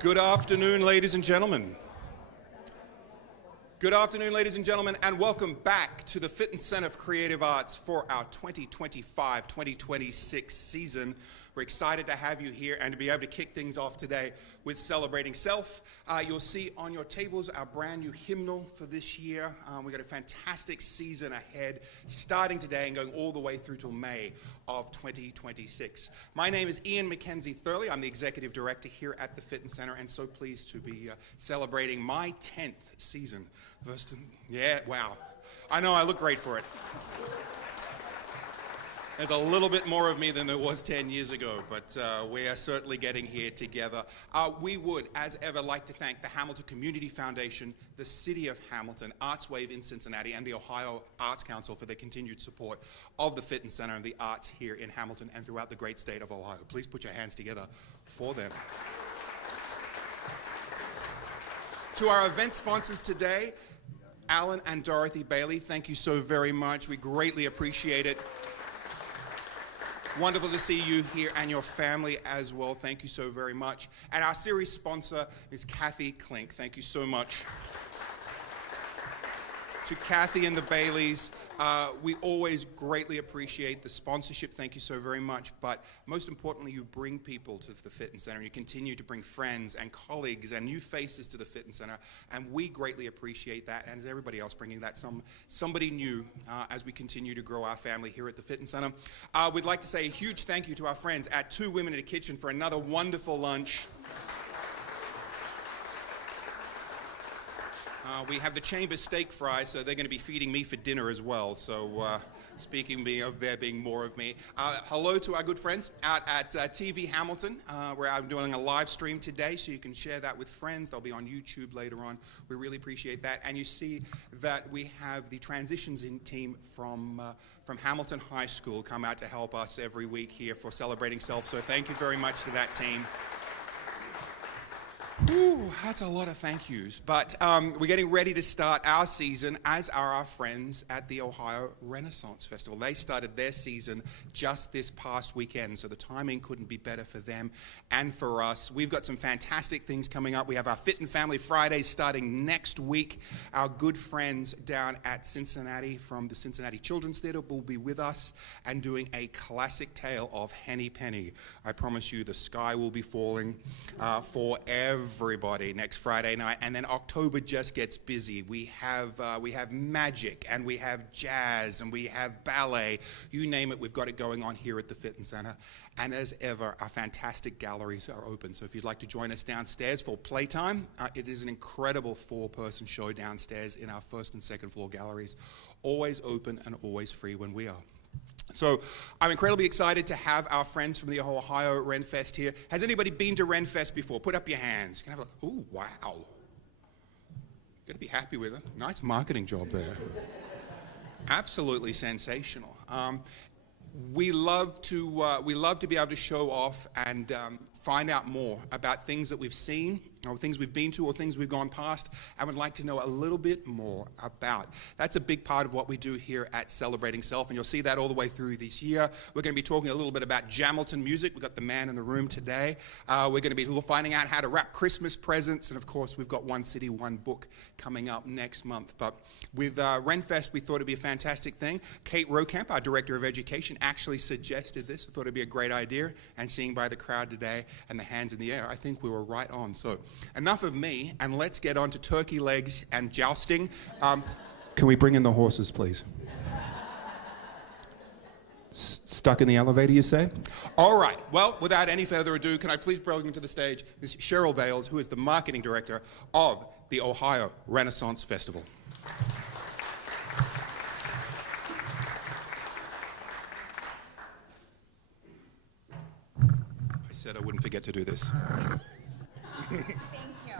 Good afternoon, ladies and gentlemen. Good afternoon, ladies and gentlemen, and welcome back to the Fitton Center for Creative Arts for our 2025-2026 season. We're excited to have you here and to be able to kick things off today with Celebrating Self. You'll see on your tables our brand new hymnal for this year. We've got a fantastic season ahead, starting today and going all the way through till May of 2026. My name is Ian Mackenzie Thurley. I'm the Executive Director here at the Fitton Center, and so pleased to be celebrating my 10th season. Yeah, wow. I know, I look great for it. There's a little bit more of me than there was 10 years ago, but we are certainly getting here together. We would, as ever, like to thank the Hamilton Community Foundation, the City of Hamilton, ArtsWave in Cincinnati, and the Ohio Arts Council for their continued support of the Fitton Center and the arts here in Hamilton and throughout the great state of Ohio. Please put your hands together for them. To our event sponsors today, Alan and Dorothy Bailey, thank you so very much. We greatly appreciate it. Wonderful to see you here and your family as well. Thank you so very much. And our series sponsor is Kathy Klink. Thank you so much. To Kathy and the Baileys, we always greatly appreciate the sponsorship. Thank you so very much. But most importantly, you bring people to the Fitton Center. You continue to bring friends and colleagues and new faces to the Fitton Center. And we greatly appreciate that, and as everybody else, bringing that somebody new as we continue to grow our family here at the Fitton Center. We'd like to say a huge thank you to our friends at Two Women in a Kitchen for another wonderful lunch. We have the Chamber steak fries, so they're going to be feeding me for dinner as well. So speaking of there being more of me. Hello to our good friends out at TV Hamilton, where I'm doing a live stream today, so you can share that with friends. They'll be on YouTube later on. We really appreciate that. And you see that we have the transitions in team from Hamilton High School come out to help us every week here for Celebrating Self. So thank you very much to that team. Ooh, that's a lot of thank yous. But we're getting ready to start our season, as are our friends at the Ohio Renaissance Festival. They started their season just this past weekend, so the timing couldn't be better for them and for us. We've got some fantastic things coming up. We have our Fitton Family Fridays starting next week. Our good friends down at Cincinnati from the Cincinnati Children's Theater will be with us and doing a classic tale of Henny Penny. I promise you the sky will be falling for everybody next Friday night, and then October just gets busy. We have magic, and we have jazz, and we have ballet. You name it, we've got it going on here at the Fitton Center. And as ever, our fantastic galleries are open. So if you'd like to join us downstairs for playtime, it is an incredible 4-person show downstairs in our first and second floor galleries. Always open and always free when we are. So I'm incredibly excited to have our friends from the Ohio Ren Fest here. Has anybody been to Ren Fest before? Put up your hands. You can have a look. Ooh, wow. Got to be happy with it. Nice marketing job there. Absolutely sensational. We love to be able to show off and find out more about things that we've seen, or things we've been to, or things we've gone past, and would like to know a little bit more about. That's a big part of what we do here at Celebrating Self, and you'll see that all the way through this year. We're going to be talking a little bit about Jamilton music. We've got the man in the room today. We're going to be finding out how to wrap Christmas presents, and of course we've got One City, One Book coming up next month. But with Renfest, we thought it'd be a fantastic thing. Kate Rokamp, our Director of Education, actually suggested this. I thought it'd be a great idea, and seeing by the crowd today and the hands in the air, I think we were right on. So enough of me, and let's get on to turkey legs and jousting. Can we bring in the horses, please? Stuck in the elevator, you say? All right, well, without any further ado, can I please bring to the stage Ms. Cheryl Bales, who is the Marketing Director of the Ohio Renaissance Festival. I said I wouldn't forget to do this. Thank you.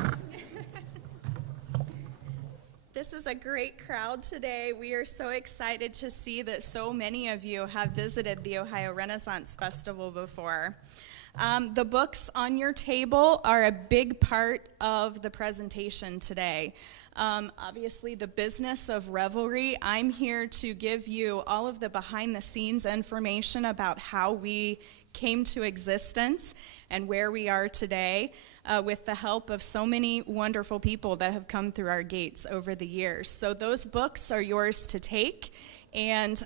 This is a great crowd today. We are so excited to see that so many of you have visited the Ohio Renaissance Festival before. The books on your table are a big part of the presentation today. Obviously, the business of revelry. I'm here to give you all of the behind-the-scenes information about how we came to existence and where we are today. with the help of so many wonderful people that have come through our gates over the years. So those books are yours to take. And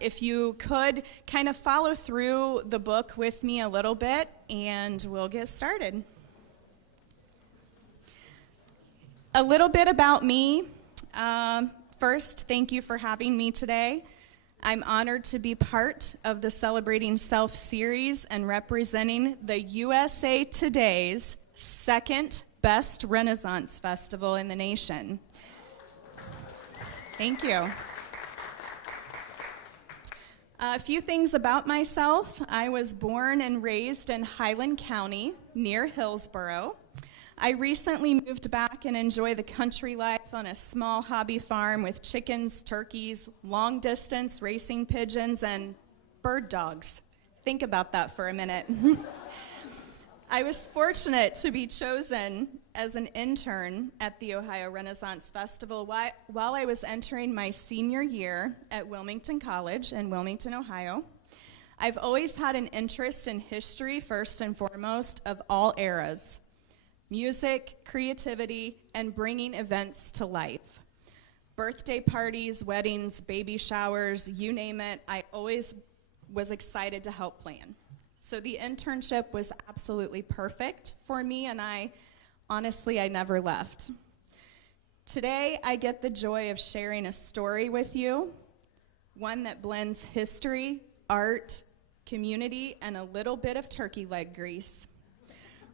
if you could kind of follow through the book with me a little bit, and we'll get started. A little bit about me. First, thank you for having me today. I'm honored to be part of the Celebrating Self series and representing the USA Today's second best Renaissance Festival in the nation. Thank you. A few things about myself. I was born and raised in Highland County near Hillsboro. I recently moved back and enjoy the country life on a small hobby farm with chickens, turkeys, long-distance racing pigeons, and bird dogs. Think about that for a minute. I was fortunate to be chosen as an intern at the Ohio Renaissance Festival while I was entering my senior year at Wilmington College in Wilmington, Ohio. I've always had an interest in history, first and foremost, of all eras. Music, creativity, and bringing events to life. Birthday parties, weddings, baby showers, you name it, I always was excited to help plan. So the internship was absolutely perfect for me, and I never left. Today, I get the joy of sharing a story with you, one that blends history, art, community, and a little bit of turkey leg grease.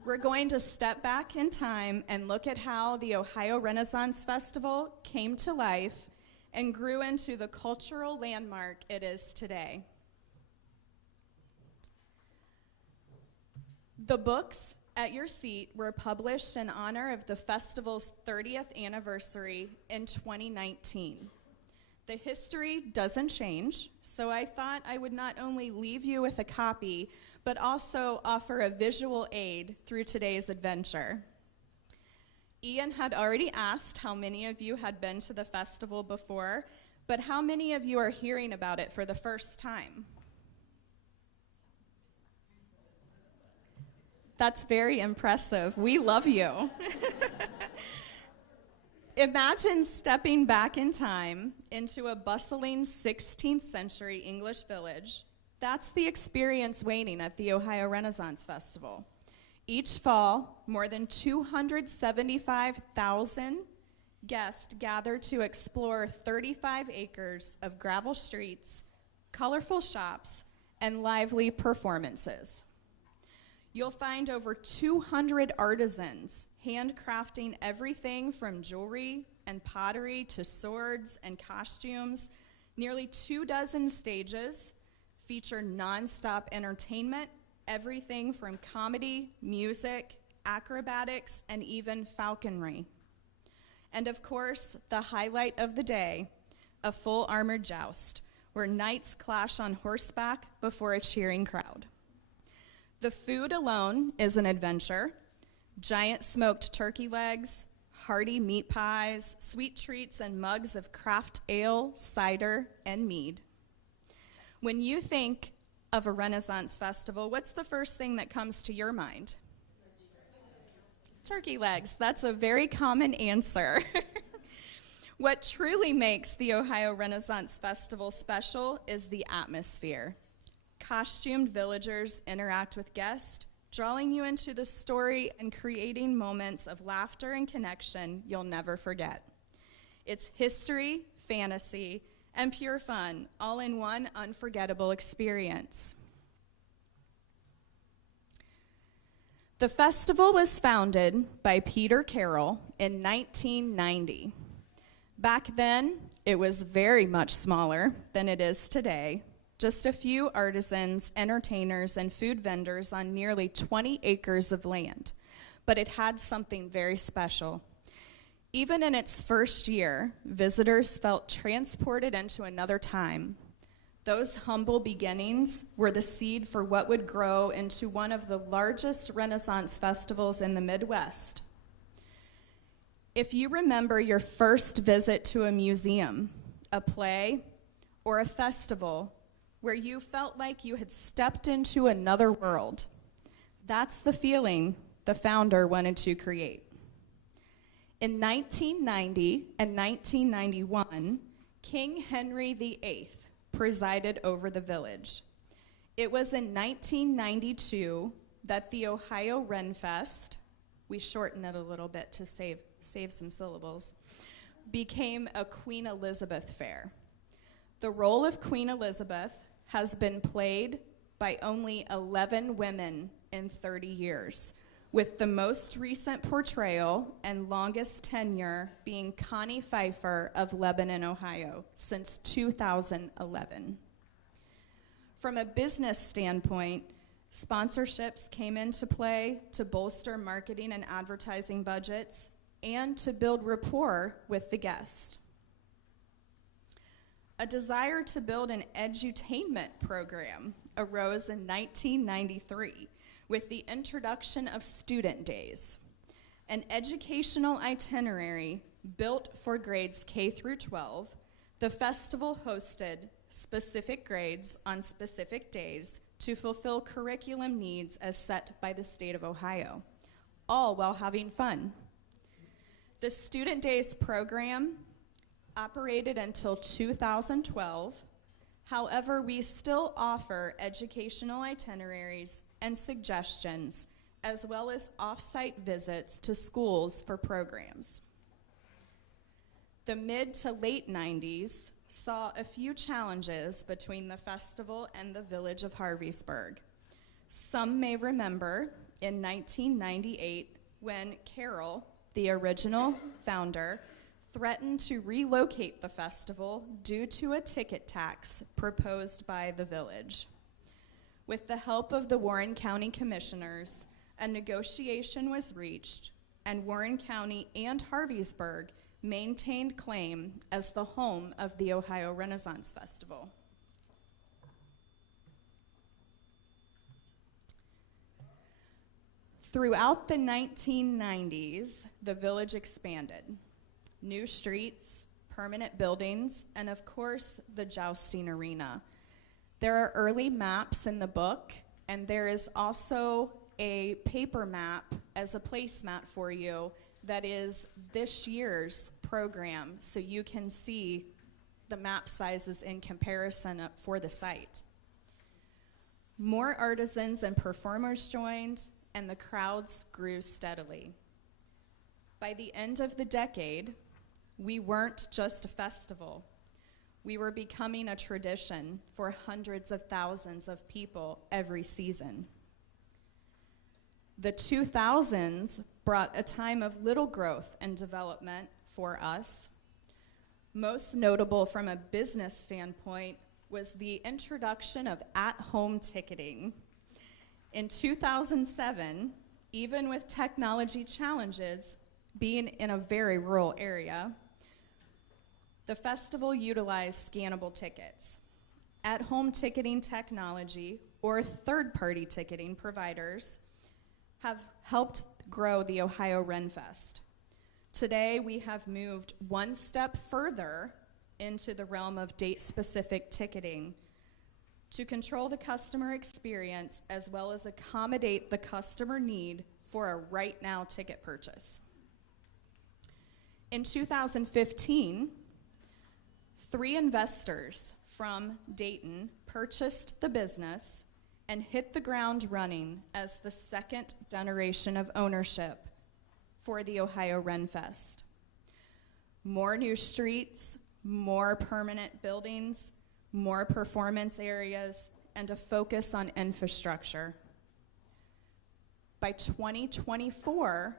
We're going to step back in time and look at how the Ohio Renaissance Festival came to life and grew into the cultural landmark it is today. The books at your seat were published in honor of the festival's 30th anniversary in 2019. The history doesn't change, so I thought I would not only leave you with a copy, but also offer a visual aid through today's adventure. Ian had already asked how many of you had been to the festival before, but how many of you are hearing about it for the first time? That's very impressive. We love you. Imagine stepping back in time into a bustling 16th century English village. That's the experience waiting at the Ohio Renaissance Festival. Each fall, more than 275,000 guests gather to explore 35 acres of gravel streets, colorful shops, and lively performances. You'll find over 200 artisans handcrafting everything from jewelry and pottery to swords and costumes. Nearly 24 stages feature nonstop entertainment, everything from comedy, music, acrobatics, and even falconry. And of course, the highlight of the day, a full armored joust, where knights clash on horseback before a cheering crowd. The food alone is an adventure. Giant smoked turkey legs, hearty meat pies, sweet treats, and mugs of craft ale, cider, and mead. When you think of a Renaissance festival, what's the first thing that comes to your mind? Turkey legs. That's a very common answer. What truly makes the Ohio Renaissance Festival special is the atmosphere. Costumed villagers interact with guests, drawing you into the story and creating moments of laughter and connection you'll never forget. It's history, fantasy, and pure fun, all in one unforgettable experience. The festival was founded by Peter Carroll in 1990. Back then, it was very much smaller than it is today. Just a few artisans, entertainers, and food vendors on nearly 20 acres of land. But it had something very special. Even in its first year, visitors felt transported into another time. Those humble beginnings were the seed for what would grow into one of the largest Renaissance festivals in the Midwest. If you remember your first visit to a museum, a play, or a festival where you felt like you had stepped into another world, that's the feeling the founder wanted to create. In 1990 and 1991, King Henry VIII presided over the village. It was in 1992 that the Ohio Ren Fest, we shorten it a little bit to save some syllables, became a Queen Elizabeth Fair. The role of Queen Elizabeth has been played by only 11 women in 30 years, with the most recent portrayal and longest tenure being Connie Pfeiffer of Lebanon, Ohio, since 2011. From a business standpoint, sponsorships came into play to bolster marketing and advertising budgets and to build rapport with the guest. A desire to build an edutainment program arose in 1993 with the introduction of Student Days, an educational itinerary built for grades K through 12. The festival hosted specific grades on specific days to fulfill curriculum needs as set by the state of Ohio, all while having fun. The Student Days program operated until 2012. However, we still offer educational itineraries and suggestions, as well as off-site visits to schools for programs. The mid to late 90s saw a few challenges between the festival and the village of Harveysburg. Some may remember in 1998 when Carol, the original founder, threatened to relocate the festival due to a ticket tax proposed by the village. With the help of the Warren County Commissioners, a negotiation was reached, and Warren County and Harveysburg maintained claim as the home of the Ohio Renaissance Festival. Throughout the 1990s, the village expanded. New streets, permanent buildings, and of course, the jousting arena. There are early maps in the book, and there is also a paper map as a placemat for you that is this year's program, so you can see the map sizes in comparison for the site. More artisans and performers joined, and the crowds grew steadily. By the end of the decade, we weren't just a festival. We were becoming a tradition for hundreds of thousands of people every season. The 2000s brought a time of little growth and development for us. Most notable from a business standpoint was the introduction of at-home ticketing. In 2007, even with technology challenges, being in a very rural area, the festival utilized scannable tickets. At-home ticketing technology or third-party ticketing providers have helped grow the Ohio Ren Fest. Today, we have moved one step further into the realm of date-specific ticketing to control the customer experience as well as accommodate the customer need for a right-now ticket purchase. In 2015, 3 investors from Dayton purchased the business and hit the ground running as the second generation of ownership for the Ohio Ren Fest. More new streets, more permanent buildings, more performance areas, and a focus on infrastructure. By 2024,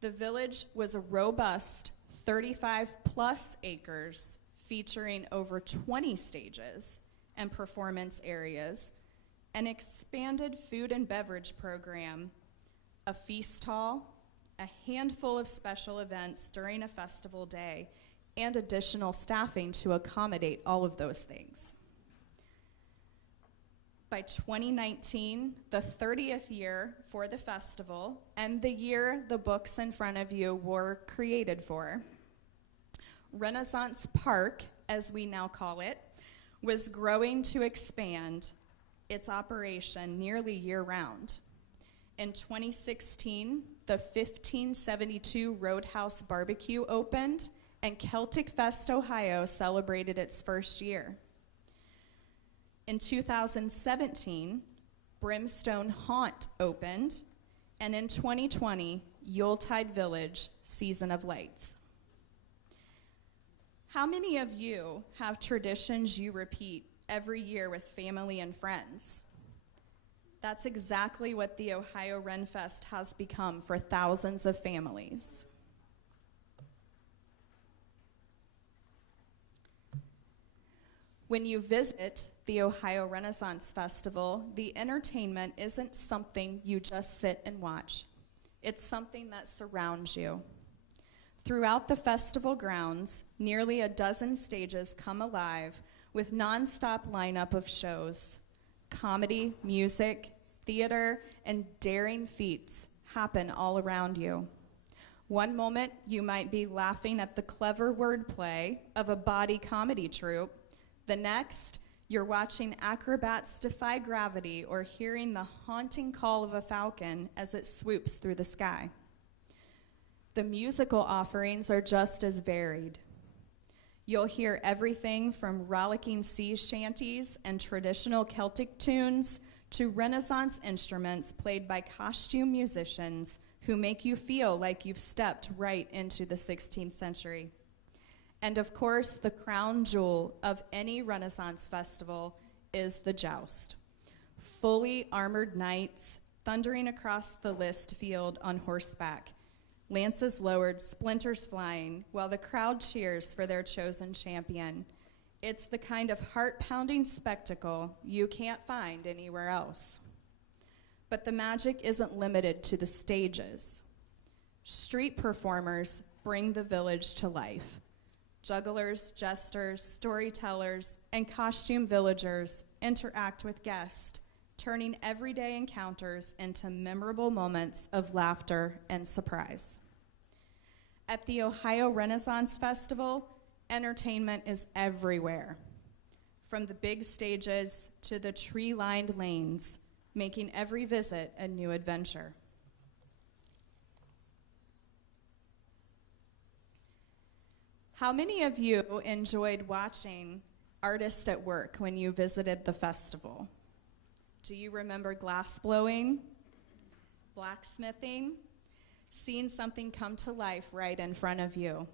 the village was a robust 35+ acres featuring over 20 stages and performance areas, an expanded food and beverage program, a feast hall, a handful of special events during a festival day, and additional staffing to accommodate all of those things. By 2019, the 30th year for the festival, and the year the books in front of you were created for, Renaissance Park, as we now call it, was growing to expand its operation nearly year-round. In 2016, the 1572 Roadhouse Barbecue opened, and Celtic Fest Ohio celebrated its first year. In 2017, Brimstone Haunt opened, and in 2020, Yuletide Village Season of Lights. How many of you have traditions you repeat every year with family and friends? That's exactly what the Ohio Ren Fest has become for thousands of families. When you visit the Ohio Renaissance Festival, the entertainment isn't something you just sit and watch. It's something that surrounds you. Throughout the festival grounds, nearly a dozen stages come alive with nonstop lineup of shows. Comedy, music, theater, and daring feats happen all around you. One moment, you might be laughing at the clever wordplay of a body comedy troupe. The next, you're watching acrobats defy gravity or hearing the haunting call of a falcon as it swoops through the sky. The musical offerings are just as varied. You'll hear everything from rollicking sea shanties and traditional Celtic tunes to Renaissance instruments played by costume musicians who make you feel like you've stepped right into the 16th century. And of course, the crown jewel of any Renaissance festival is the joust. Fully armored knights thundering across the list field on horseback, lances lowered, splinters flying, while the crowd cheers for their chosen champion. It's the kind of heart-pounding spectacle you can't find anywhere else. But the magic isn't limited to the stages. Street performers bring the village to life. Jugglers, jesters, storytellers, and costume villagers interact with guests, turning everyday encounters into memorable moments of laughter and surprise. At the Ohio Renaissance Festival, entertainment is everywhere, from the big stages to the tree-lined lanes, making every visit a new adventure. How many of you enjoyed watching artists at work when you visited the festival? Do you remember glass blowing, blacksmithing, seeing something come to life right in front of you?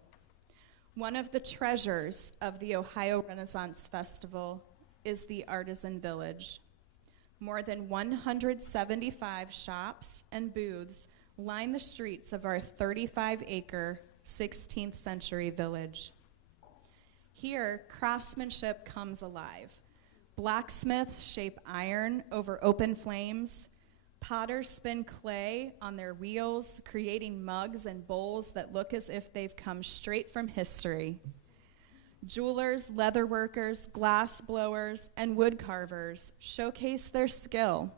One of the treasures of the Ohio Renaissance Festival is the Artisan Village. More than 175 shops and booths line the streets of our 35-acre 16th century village. Here, craftsmanship comes alive. Blacksmiths shape iron over open flames. Potters spin clay on their wheels, creating mugs and bowls that look as if they've come straight from history. Jewelers, leatherworkers, glass blowers, and wood carvers showcase their skill,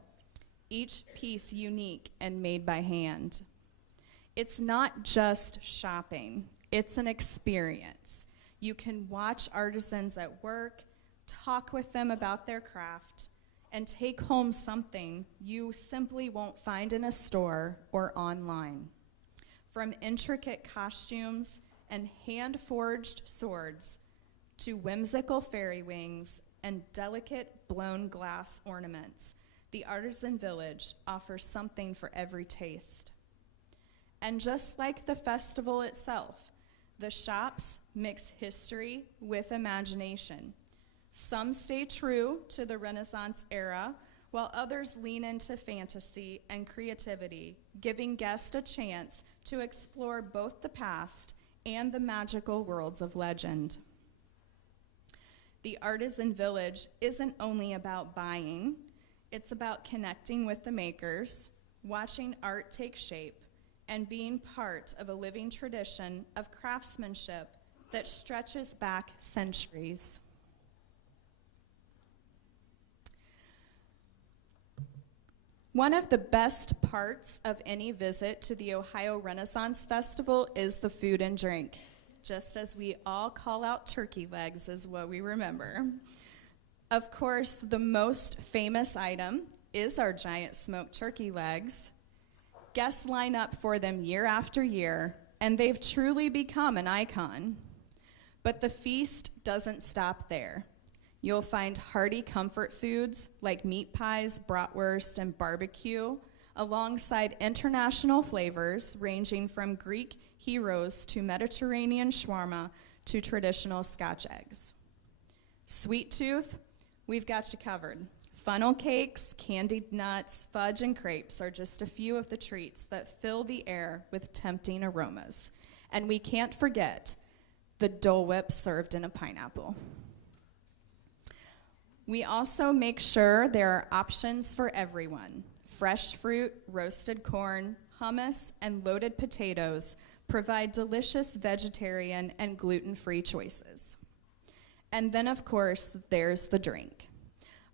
each piece unique and made by hand. It's not just shopping, it's an experience. You can watch artisans at work, talk with them about their craft, and take home something you simply won't find in a store or online. From intricate costumes and hand-forged swords to whimsical fairy wings and delicate blown glass ornaments, the Artisan Village offers something for every taste. And just like the festival itself, the shops mix history with imagination. Some stay true to the Renaissance era, while others lean into fantasy and creativity, giving guests a chance to explore both the past and the magical worlds of legend. The Artisan Village isn't only about buying, it's about connecting with the makers, watching art take shape, and being part of a living tradition of craftsmanship that stretches back centuries. One of the best parts of any visit to the Ohio Renaissance Festival is the food and drink. Just as we all call out turkey legs is what we remember. Of course, the most famous item is our giant smoked turkey legs, Guests line up for them year after year, and they've truly become an icon. But the feast doesn't stop there. You'll find hearty comfort foods like meat pies, bratwurst, and barbecue, alongside international flavors ranging from Greek heroes to Mediterranean shawarma to traditional Scotch eggs. Sweet tooth, we've got you covered. Funnel cakes, candied nuts, fudge, and crepes are just a few of the treats that fill the air with tempting aromas. And we can't forget the Dole Whip served in a pineapple. We also make sure there are options for everyone. Fresh fruit, roasted corn, hummus, and loaded potatoes provide delicious vegetarian and gluten-free choices. And then, of course, there's the drink.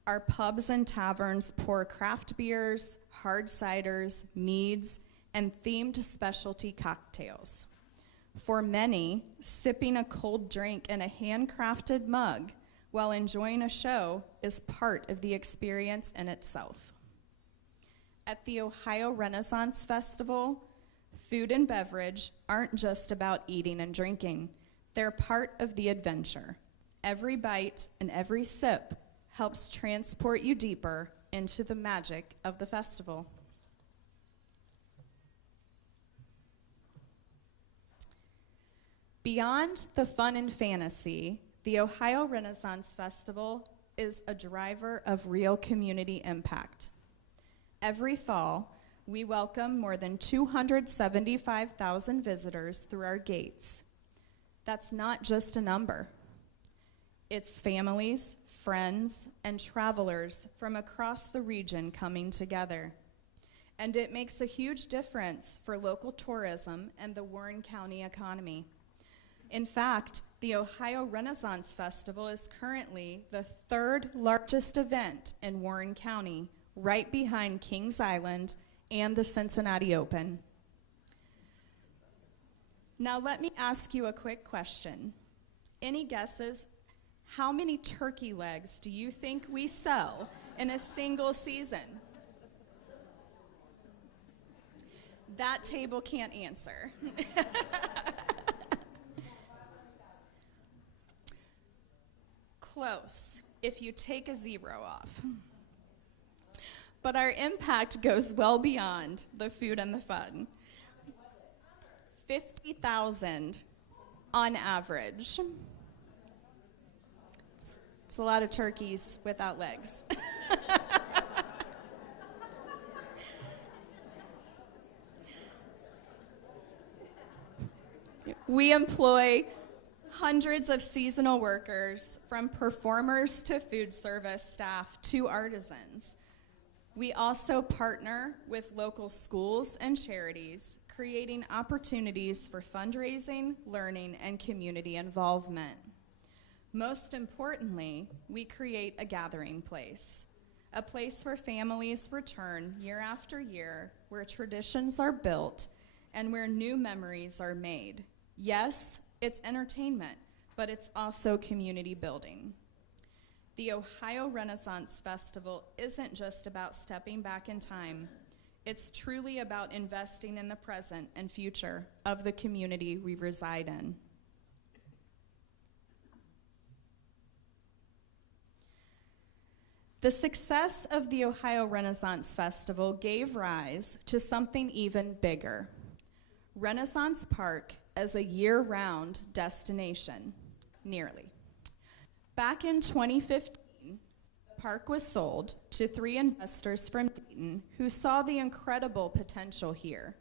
Our pubs and taverns pour craft beers, hard ciders, meads, and themed specialty cocktails. For many, sipping a cold drink in a handcrafted mug while enjoying a show is part of the experience in itself. At the Ohio Renaissance Festival, food and beverage aren't just about eating and drinking. They're part of the adventure. Every bite and every sip helps transport you deeper into the magic of the festival. Beyond the fun and fantasy, the Ohio Renaissance Festival is a driver of real community impact. Every fall, we welcome more than 275,000 visitors through our gates. That's not just a number. It's families, friends, and travelers from across the region coming together. And it makes a huge difference for local tourism and the Warren County economy. In fact, the Ohio Renaissance Festival is currently the third largest event in Warren County, right behind Kings Island and the Cincinnati Open. Now let me ask you a quick question. Any guesses? How many turkey legs do you think we sell in a single season? That table can't answer. Close, if you take a zero off. But our impact goes well beyond the food and the fun. 50,000 on average. It's a lot of turkeys without legs. We employ hundreds of seasonal workers, from performers to food service staff to artisans. We also partner with local schools and charities, creating opportunities for fundraising, learning, and community involvement. Most importantly, we create a gathering place, a place where families return year after year, where traditions are built, and where new memories are made. Yes, it's entertainment, but it's also community building. The Ohio Renaissance Festival isn't just about stepping back in time. It's truly about investing in the present and future of the community we reside in. The success of the Ohio Renaissance Festival gave rise to something even bigger: Renaissance Park as a year-round destination, nearly. Back in 2015, the park was sold to 3 investors from Dayton who saw the incredible potential here.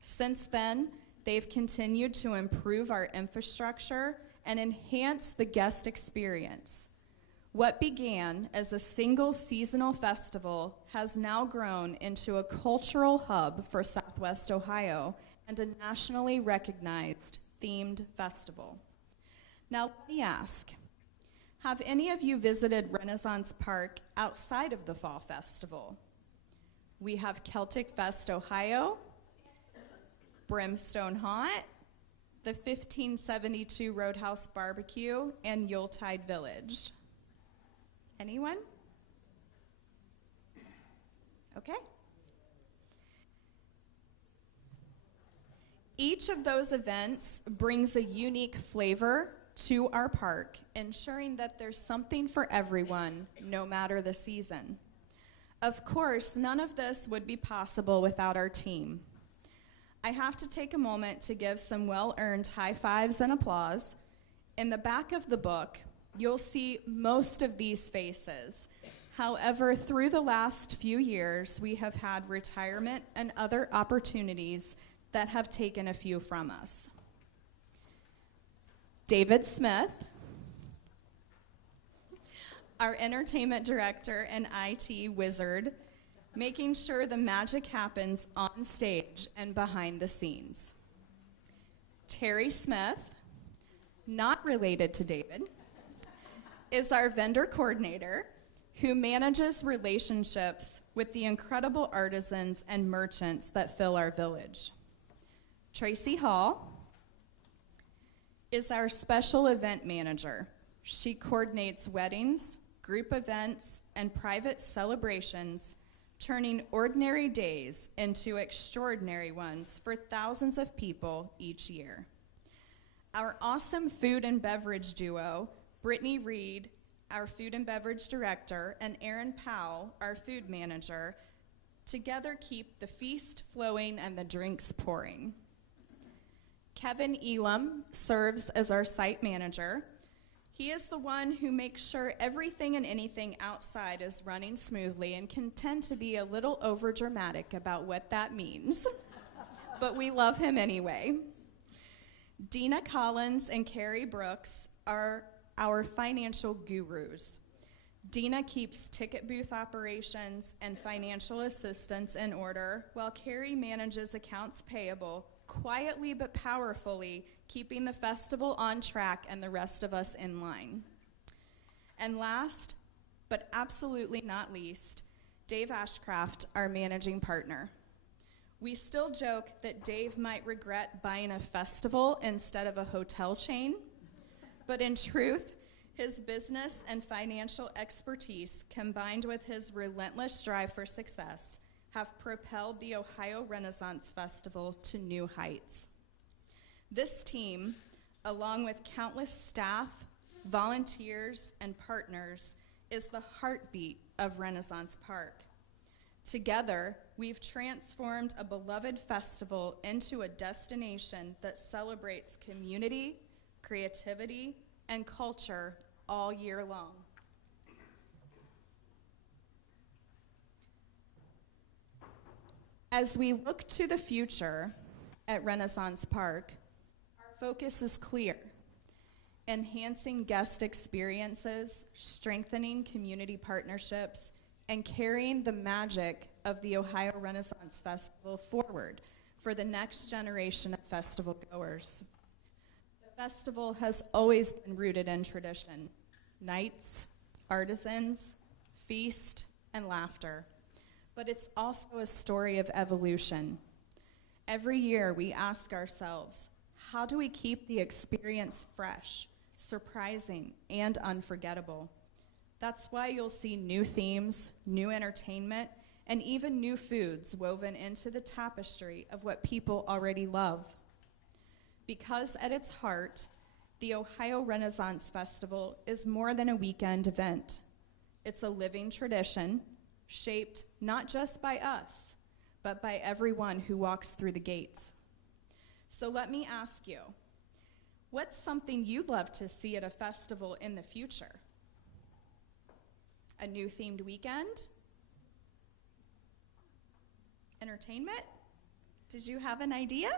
Since then, they've continued to improve our infrastructure and enhance the guest experience. What began as a single seasonal festival has now grown into a cultural hub for Southwest Ohio and a nationally recognized themed festival. Now let me ask, have any of you visited Renaissance Park outside of the Fall Festival? We have Celtic Fest Ohio, Brimstone Haunt, the 1572 Roadhouse Barbecue, and Yuletide Village. Anyone? Okay. Each of those events brings a unique flavor to our park, ensuring that there's something for everyone, no matter the season. Of course, none of this would be possible without our team. I have to take a moment to give some well-earned high fives and applause. In the back of the book, you'll see most of these faces. However, through the last few years, we have had retirement and other opportunities that have taken a few from us. David Smith, our entertainment director and IT wizard, making sure the magic happens on stage and behind the scenes. Terry Smith, not related to David, is our vendor coordinator who manages relationships with the incredible artisans and merchants that fill our village. Tracy Hall is our special event manager. She coordinates weddings, group events, and private celebrations, turning ordinary days into extraordinary ones for thousands of people each year. Our awesome food and beverage duo, Brittany Reed, our food and beverage director, and Erin Powell, our food manager, together keep the feast flowing and the drinks pouring. Kevin Elam serves as our site manager. He is the one who makes sure everything and anything outside is running smoothly and can tend to be a little overdramatic about what that means. But we love him anyway. Dina Collins and Carrie Brooks are our financial gurus. Dina keeps ticket booth operations and financial assistance in order, while Carrie manages accounts payable, quietly but powerfully, keeping the festival on track and the rest of us in line. And last, but absolutely not least, Dave Ashcraft, our managing partner. We still joke that Dave might regret buying a festival instead of a hotel chain, but in truth, his business and financial expertise, combined with his relentless drive for success, have propelled the Ohio Renaissance Festival to new heights. This team, along with countless staff, volunteers, and partners, is the heartbeat of Renaissance Park. Together, we've transformed a beloved festival into a destination that celebrates community, creativity, and culture all year long. As we look to the future at Renaissance Park, our focus is clear: enhancing guest experiences, strengthening community partnerships, and carrying the magic of the Ohio Renaissance Festival forward for the next generation of festival goers. The festival has always been rooted in tradition: nights, artisans, feast, and laughter. But it's also a story of evolution. Every year we ask ourselves, how do we keep the experience fresh, surprising, and unforgettable? That's why you'll see new themes, new entertainment, and even new foods woven into the tapestry of what people already love. Because at its heart, the Ohio Renaissance Festival is more than a weekend event. It's a living tradition, shaped not just by us, but by everyone who walks through the gates. So let me ask you, what's something you'd love to see at a festival in the future? A new themed weekend? Entertainment? Did you have an idea?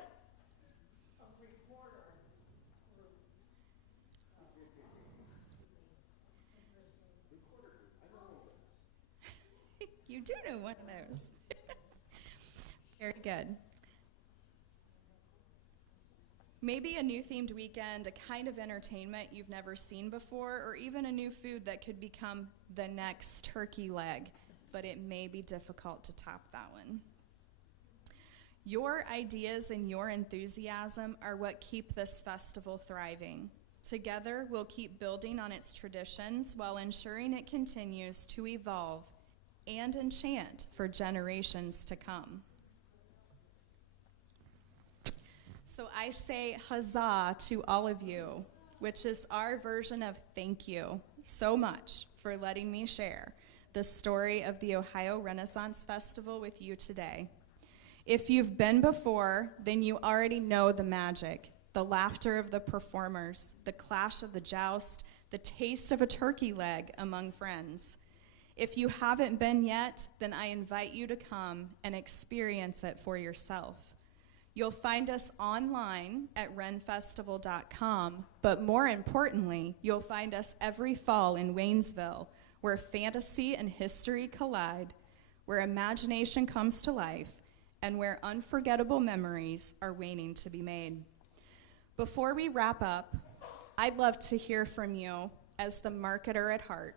You do know one of those. Very good. Maybe a new themed weekend, a kind of entertainment you've never seen before, or even a new food that could become the next turkey leg, but it may be difficult to top that one. Your ideas and your enthusiasm are what keep this festival thriving. Together, we'll keep building on its traditions while ensuring it continues to evolve and enchant for generations to come. So So I say huzzah to all of you, which is our version of thank you so much for letting me share the story of the Ohio Renaissance Festival with you today. If you've been before, then you already know the magic, the laughter of the performers, the clash of the joust, the taste of a turkey leg among friends. If you haven't been yet, then I invite you to come and experience it for yourself. You'll find us online at renfestival.com, but more importantly, you'll find us every fall in Waynesville, where fantasy and history collide, where imagination comes to life, and where unforgettable memories are waiting to be made. Before we wrap up, I'd love to hear from you as the marketer at heart.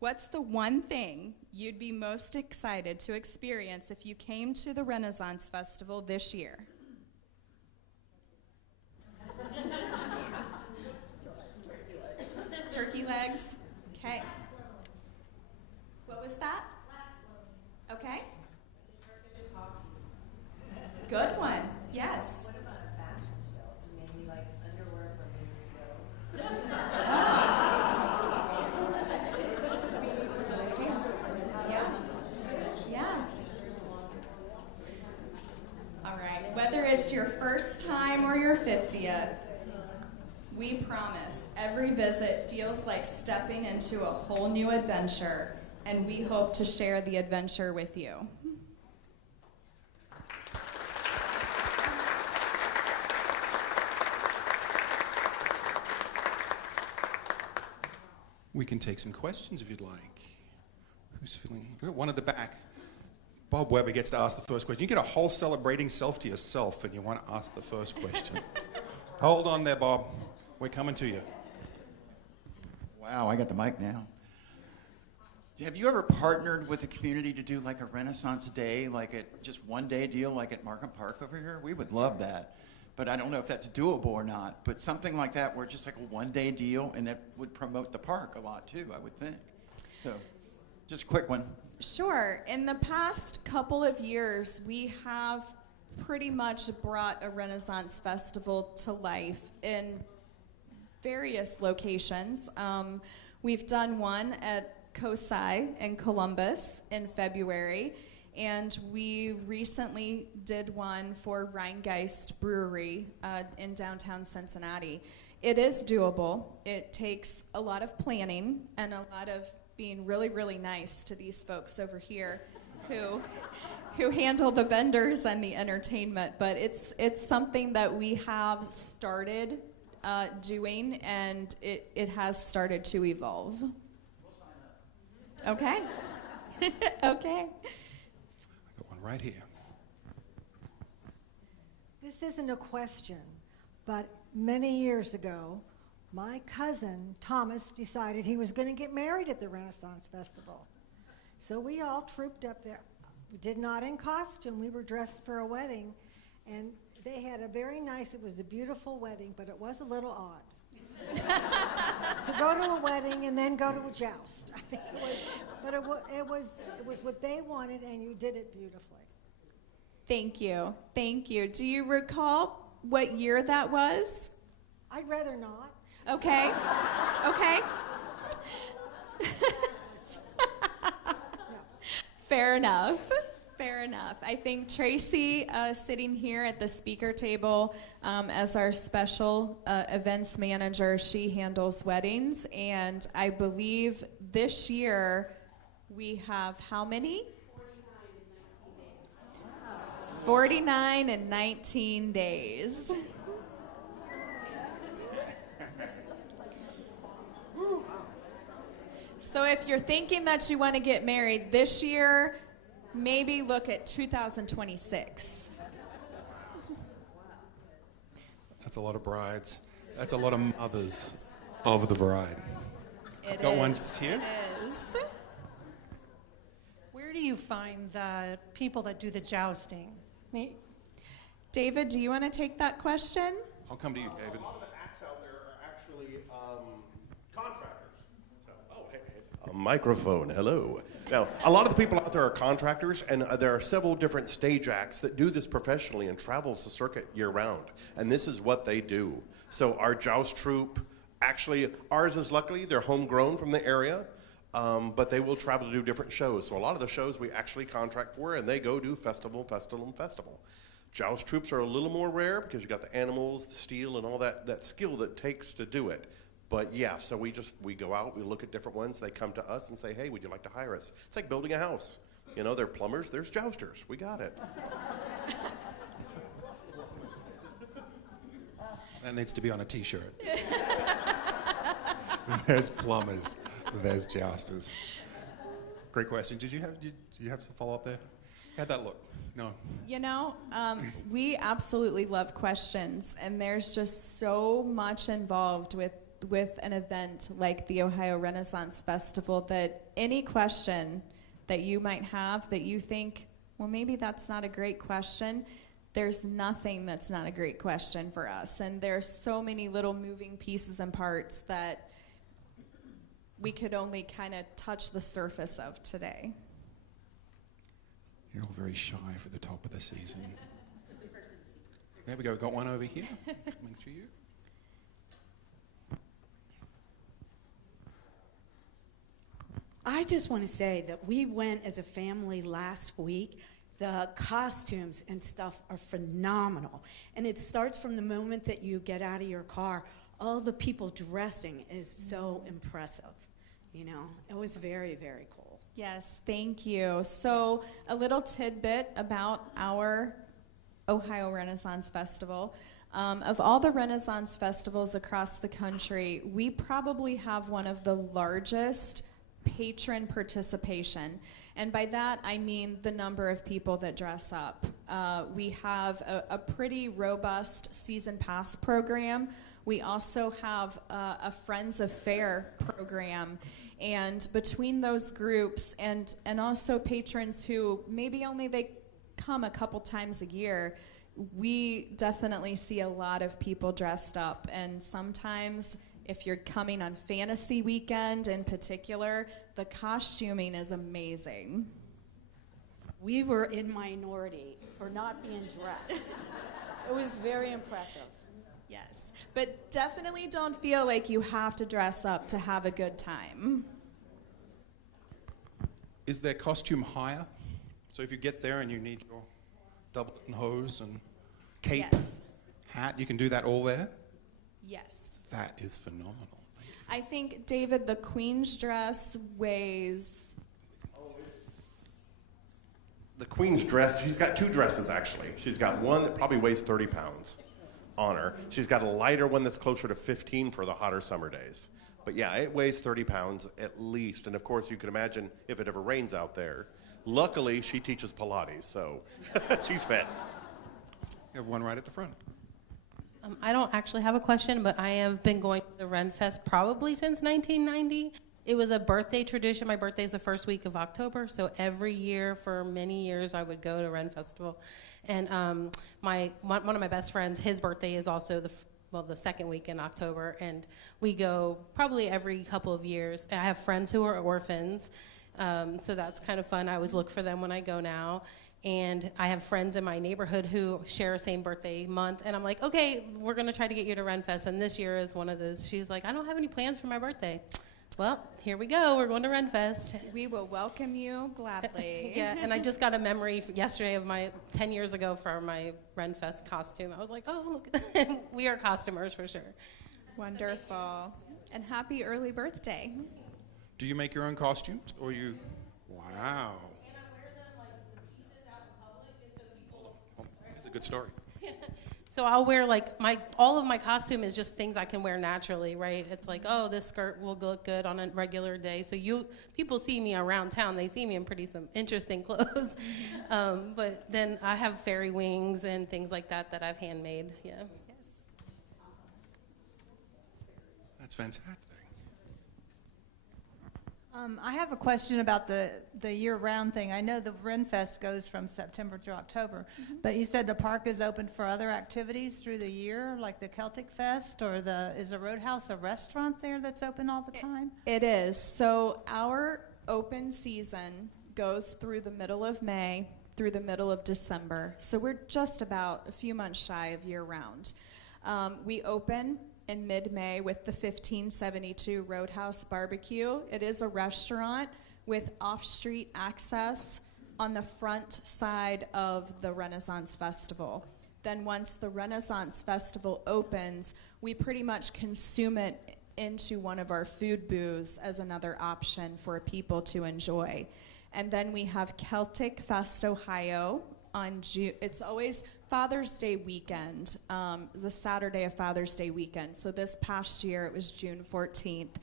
What's the one thing you'd be most excited to experience if you came to the Renaissance Festival this year? Turkey legs. Okay. What was that? Okay. Good one. Yes. What about a fashion show? Maybe like underwear for women's Yeah. All right. Whether it's your first time or your 50th, we promise every visit feels like stepping into a whole new adventure, and we hope to share the adventure with you. We can take some questions if you'd like. Who's feeling? One at the back. Bob Weber gets to ask the first question. You get a whole celebrating self to yourself, and you want to ask the first question. Hold on there, Bob. We're coming to you. Wow, I got the mic now. Have you ever partnered with a community to do like a Renaissance Day, like a just one day deal like at Markham Park over here? We would love that. But I don't know if that's doable or not. But something like that where just like a one day deal, and that would promote the park a lot too, I would think. So just a quick one. Sure. In the past couple of years, we have pretty much brought a Renaissance Festival to life in various locations. We've done one at COSI in Columbus in February, and we recently did one for Rheingeist Brewery in downtown Cincinnati. It is doable. It takes a lot of planning and a lot of being really, really nice to these folks over here who handle the vendors and the entertainment, but it's something that we have started doing, and it has started to evolve. Okay. Okay. I got one right here. This isn't a question, but many years ago, my cousin Thomas decided he was going to get married at the Renaissance Festival. So we all trooped up there. We did not in costume. We were dressed for a wedding, and they had a very nice, it was a beautiful wedding, but it was a little odd. To go to a wedding and then go to a joust. I mean, it was what they wanted, and you did it beautifully. Thank you. Thank you. Do you recall what year that was? I'd rather not. Okay. Okay. Fair enough. Fair enough. I think Tracy, sitting here at the speaker table as our special events manager, she handles weddings. And I believe this year we have how many? 49 in 19 days. So if you're thinking that you want to get married this year, maybe look at 2026. That's a lot of brides. That's a lot of mothers of the bride. I've got one just here. It is. Where do you find the people that do the jousting? David, do you want to take that question? I'll come to you, David. A lot of the acts out there are actually contractors. So, A microphone, hello. Now, a lot of the people out there are contractors, and there are several different stage acts that do this professionally and travels the circuit year-round, and this is what they do. So our joust troupe, actually, ours is luckily, they're homegrown from the area, but they will travel to do different shows. So a lot of the shows we actually contract for, and they go do festival. Joust troops are a little more rare because you got the animals, the steel, and all that skill that takes to do it. But yeah, so we go out, we look at different ones, they come to us and say, hey, would you like to hire us? It's like building a house. You know, they're plumbers, there's jousters. We got it. That needs to be on a t-shirt. There's plumbers, there's jousters. Great question. Did you have some follow-up there? How'd that look? No. You know, we absolutely love questions, and there's just so much involved with an event like the Ohio Renaissance Festival that any question that you might have that you think, well, maybe that's not a great question, there's nothing that's not a great question for us. And there's so many little moving pieces and parts that we could only kind of touch the surface of today. You're all very shy for the top of the season. There we go. Got one over here coming through you. I just want to say that we went as a family last week. The costumes and stuff are phenomenal. And it starts from the moment that you get out of your car. All the people dressing is so impressive. You know, it was very, very cool. Yes, thank you. So a little tidbit about our Ohio Renaissance Festival. Of all the Renaissance festivals across the country, we probably have one of the largest patron participation. And by that, I mean the number of people that dress up. We have a pretty robust season pass program. We also have a Friends of Fair program. And between those groups and also patrons who maybe only they come a couple times a year, we definitely see a lot of people dressed up. And sometimes if you're coming on fantasy weekend in particular, the costuming is amazing. We were in minority for not being dressed. It was very impressive. Yes, but definitely don't feel like you have to dress up to have a good time. Is their costume hire? So if you get there and you need your doublet and hose and cape, Yes. hat, you can do that all there? Yes. That is phenomenal. I think, David, the Queen's dress weighs... The Queen's dress, she's got two dresses actually. She's got one that probably weighs 30 pounds on her. She's got a lighter one that's closer to 15 for the hotter summer days. But yeah, it weighs 30 pounds at least. And of course, you can imagine if it ever rains out there. Luckily, she teaches Pilates, so she's fit. You have one right at the front. I don't actually have a question, but I have been going to the Ren Fest probably since 1990. It was a birthday tradition. My birthday is the first week of October, so every year for many years I would go to Ren Festival. And one of my best friends, his birthday is also the second week in October, and we go probably every couple of years. And I have friends who are orphans, so that's kind of fun. I always look for them when I go now. And I have friends in my neighborhood who share the same birthday month. And I'm like, okay, we're going to try to get you to Renfest. And this year is one of those. She's like, I don't have any plans for my birthday. Well, here we go. We're going to Renfest. We will welcome you gladly. Yeah, and I just got a memory yesterday of my 10 years ago for my Renfest costume. I was like, oh, look, we are costumers for sure. Wonderful. And happy early birthday. Do you make your own costumes, or you? Wow. That's a good story. So I'll wear all of my costume is just things I can wear naturally, right? It's like, oh, this skirt will look good on a regular day. So people see me around town, they see me in some interesting clothes. But then I have fairy wings and things like that I've handmade, yeah. Yes. That's fantastic. I have a question about the year-round thing. I know the Renfest goes from September through October, but you said the park is open for other activities through the year, like the Celtic Fest, or is the Roadhouse a restaurant there that's open all the time? It is. So our open season goes through the middle of May through the middle of December. So we're just about a few months shy of year-round. We open in mid-May with the 1572 Roadhouse Barbecue. It is a restaurant with off-street access on the front side of the Renaissance Festival. Then once the Renaissance Festival opens, we pretty much consume it into one of our food booths as another option for people to enjoy. And then we have Celtic Fest Ohio on June. It's always Father's Day weekend, the Saturday of Father's Day weekend. So this past year, it was June 14th.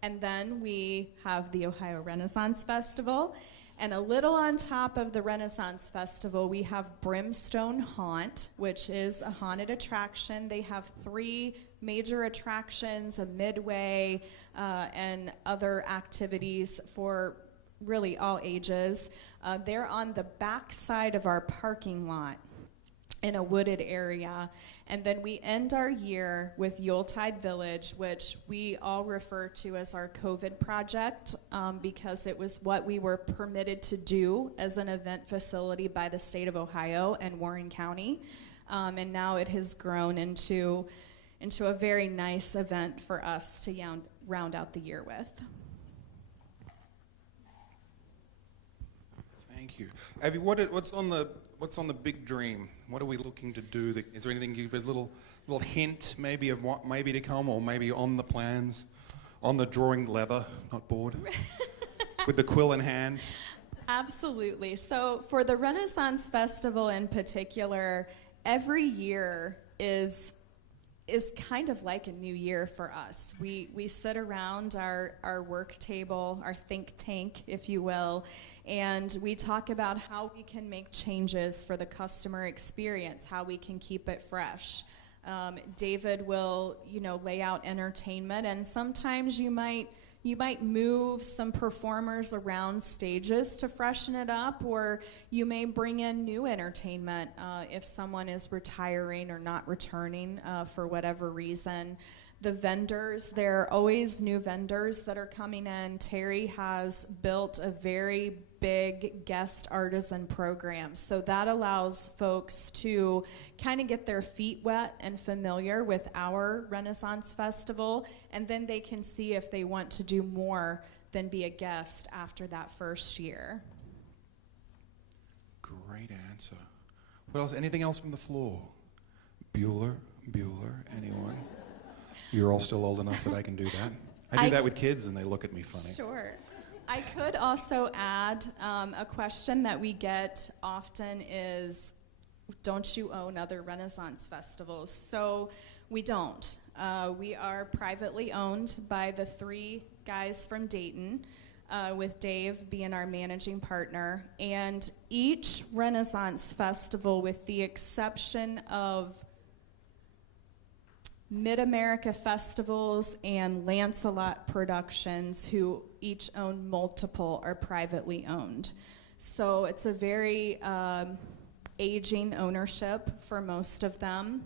And then we have the Ohio Renaissance Festival. And a little on top of the Renaissance Festival, we have Brimstone Haunt, which is a haunted attraction. They have 3 major attractions, a midway, and other activities for really all ages. They're on the back side of our parking lot in a wooded area. And then we end our year with Yuletide Village, which we all refer to as our COVID project, because it was what we were permitted to do as an event facility by the state of Ohio and Warren County. And now it has grown into a very nice event for us to round out the year with. Thank you. Avi, what's on the big dream? What are we looking to do? Is there anything, give a little hint maybe of what maybe to come, or maybe on the plans, on the drawing leather, not board, with the quill in hand? Absolutely. So for the Renaissance Festival in particular, every year is kind of like a new year for us. We sit around our work table, our think tank, if you will, and we talk about how we can make changes for the customer experience, how we can keep it fresh. David will, lay out entertainment, and sometimes you might move some performers around stages to freshen it up, or you may bring in new entertainment if someone is retiring or not returning for whatever reason. The vendors, there are always new vendors that are coming in. Terry has built a very big guest artisan program, so that allows folks to kind of get their feet wet and familiar with our Renaissance Festival, and then they can see if they want to do more than be a guest after that first year. Great answer. What else? Anything else from the floor? Bueller, anyone? You're all still old enough that I can do that. I do that with kids and they look at me funny. Sure. I could also add a question that we get often is, don't you own other Renaissance festivals? So we don't. We are privately owned by the 3 guys from Dayton, with Dave being our managing partner. And each Renaissance festival, with the exception of Mid-America Festivals and Lancelot Productions, who each own multiple, are privately owned. So it's a very aging ownership for most of them.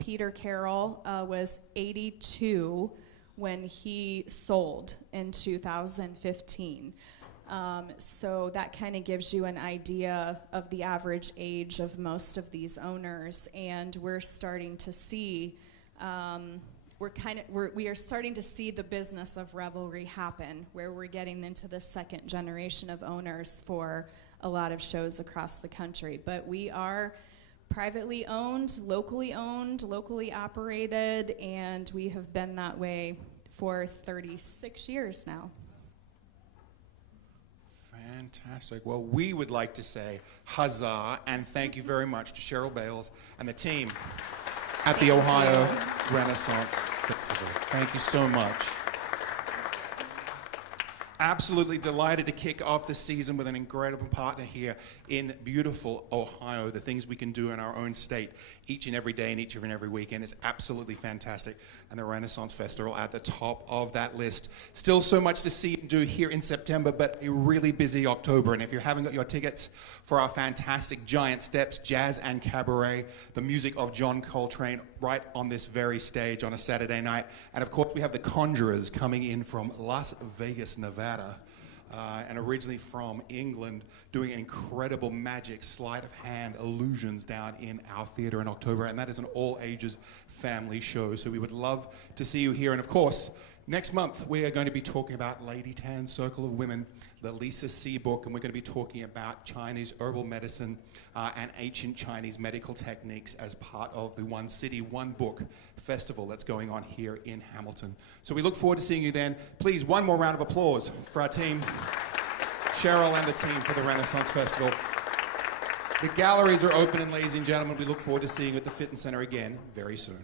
Peter Carroll was 82 when he sold in 2015. So that kind of gives you an idea of the average age of most of these owners, and we're starting to see we are starting to see the business of revelry happen, where we're getting into the second generation of owners for a lot of shows across the country. But we are privately owned, locally operated, and we have been that way for 36 years now. Fantastic. Well, we would like to say huzzah and thank you very much to Cheryl Bales and the team at the Ohio Renaissance Festival. Thank you so much. Absolutely delighted to kick off the season with an incredible partner here in beautiful Ohio. The things we can do in our own state each and every day and each and every weekend is absolutely fantastic. And the Renaissance Festival at the top of that list. Still so much to see and do here in September, but a really busy October. And if you haven't got your tickets for our fantastic Giant Steps, Jazz and Cabaret, the music of John Coltrane right on this very stage on a Saturday night. And of course we have the Conjurers coming in from Las Vegas, Nevada. And originally from England, doing incredible magic, sleight of hand illusions down in our theater in October, and that is an all ages family show, so we would love to see you here. And of course, next month we are going to be talking about Lady Tan Circle of Women, the Lisa C book, and we're going to be talking about Chinese herbal medicine and ancient Chinese medical techniques as part of the One City, One Book festival that's going on here in Hamilton. So we look forward to seeing you then. Please, one more round of applause for our team, Cheryl and the team for the Renaissance Festival. The galleries are open, and ladies and gentlemen, we look forward to seeing you at the Fitton Center again very soon.